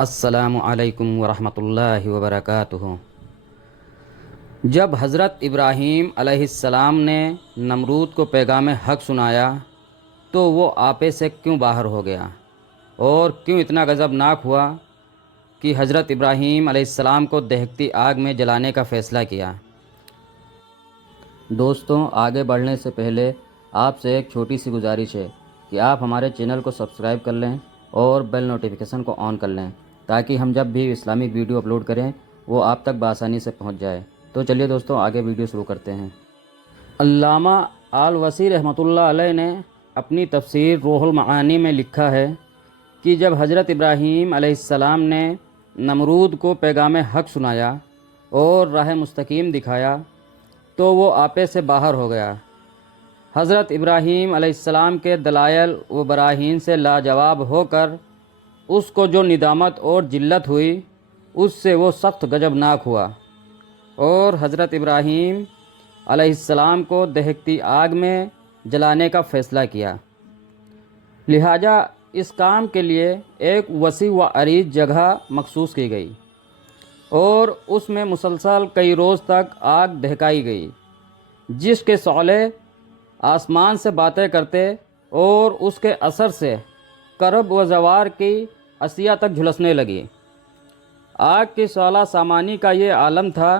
السلام علیکم ورحمۃ اللہ وبرکاتہ۔ جب حضرت ابراہیم علیہ السلام نے نمرود کو پیغام حق سنایا تو وہ آپے سے کیوں باہر ہو گیا اور کیوں اتنا غضبناک ہوا کہ حضرت ابراہیم علیہ السلام کو دہکتی آگ میں جلانے کا فیصلہ کیا؟ دوستوں، آگے بڑھنے سے پہلے آپ سے ایک چھوٹی سی گزارش ہے کہ آپ ہمارے چینل کو سبسکرائب کر لیں اور بیل نوٹیفیکیشن کو آن کر لیں تاکہ ہم جب بھی اسلامک ویڈیو اپلوڈ کریں وہ آپ تک بآسانی سے پہنچ جائے۔ تو چلیے دوستوں، آگے ویڈیو شروع کرتے ہیں۔ علامہ آلوسی رحمۃ اللہ علیہ نے اپنی تفسیر روح المعانی میں لکھا ہے کہ جب حضرت ابراہیم علیہ السلام نے نمرود کو پیغام حق سنایا اور راہ مستقیم دکھایا تو وہ آپے سے باہر ہو گیا۔ حضرت ابراہیم علیہ السلام کے دلائل و براہین سے لاجواب ہو کر اس کو جو ندامت اور ذلت ہوئی اس سے وہ سخت غضبناک ہوا اور حضرت ابراہیم علیہ السلام کو دہکتی آگ میں جلانے کا فیصلہ کیا۔ لہٰذا اس کام کے لیے ایک وسیع و عریض جگہ مخصوص کی گئی اور اس میں مسلسل کئی روز تک آگ دہکائی گئی، جس کے شعلے آسمان سے باتیں کرتے اور اس کے اثر سے کرب و زوار کی اشیاء تک جھلسنے لگی۔ آگ کی شعلہ سامانی کا یہ عالم تھا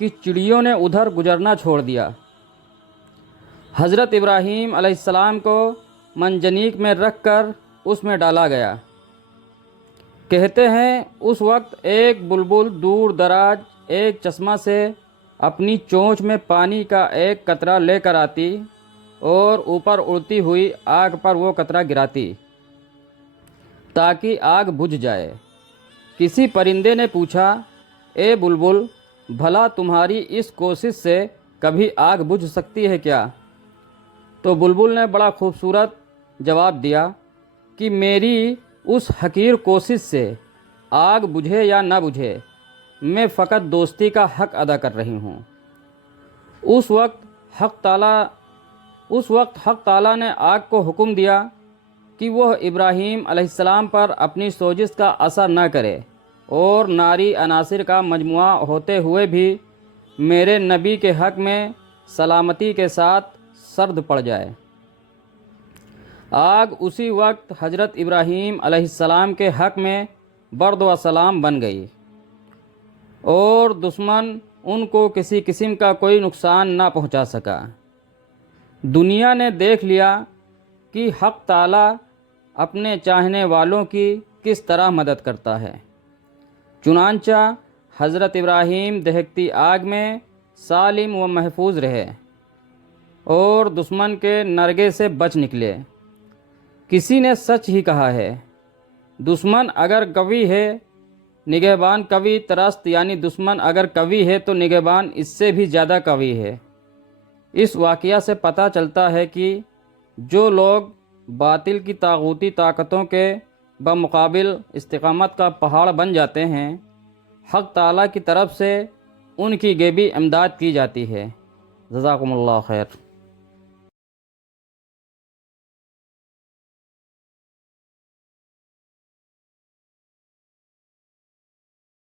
کہ چڑیوں نے ادھر گزرنا چھوڑ دیا۔ حضرت ابراہیم علیہ السلام کو منجنیق میں رکھ کر اس میں ڈالا گیا۔ کہتے ہیں اس وقت ایک بلبل دور دراز ایک چشمہ سے اپنی چونچ میں پانی کا ایک قطرہ لے کر آتی اور اوپر اڑتی ہوئی آگ پر وہ قطرہ گراتی تاکہ آگ بجھ جائے۔ کسی پرندے نے پوچھا، اے بلبل، بھلا تمہاری اس کوشش سے کبھی آگ بجھ سکتی ہے کیا؟ تو بلبل نے بڑا خوبصورت جواب دیا کہ میری اس حقیر کوشش سے آگ بجھے یا نہ بجھے، میں فقط دوستی کا حق ادا کر رہی ہوں۔ اس وقت حق تعالیٰ نے آگ کو حکم دیا کہ وہ ابراہیم علیہ السلام پر اپنی سوزش کا اثر نہ کرے اور ناری عناصر کا مجموعہ ہوتے ہوئے بھی میرے نبی کے حق میں سلامتی کے ساتھ سرد پڑ جائے۔ آگ اسی وقت حضرت ابراہیم علیہ السلام کے حق میں برد و سلام بن گئی اور دشمن ان کو کسی قسم کا کوئی نقصان نہ پہنچا سکا۔ دنیا نے دیکھ لیا کہ حق تعالیٰ اپنے چاہنے والوں کی کس طرح مدد کرتا ہے۔ چنانچہ حضرت ابراہیم دہکتی آگ میں سالم و محفوظ رہے اور دشمن کے نرغے سے بچ نکلے۔ کسی نے سچ ہی کہا ہے، دشمن اگر قوی ہے نگہبان قوی ترست، یعنی دشمن اگر قوی ہے تو نگہبان اس سے بھی زیادہ قوی ہے۔ اس واقعہ سے پتہ چلتا ہے کہ جو لوگ باطل کی طاغوتی طاقتوں کے بمقابل استقامت کا پہاڑ بن جاتے ہیں، حق تعالیٰ کی طرف سے ان کی غیبی امداد کی جاتی ہے۔ جزاکم اللہ خیر۔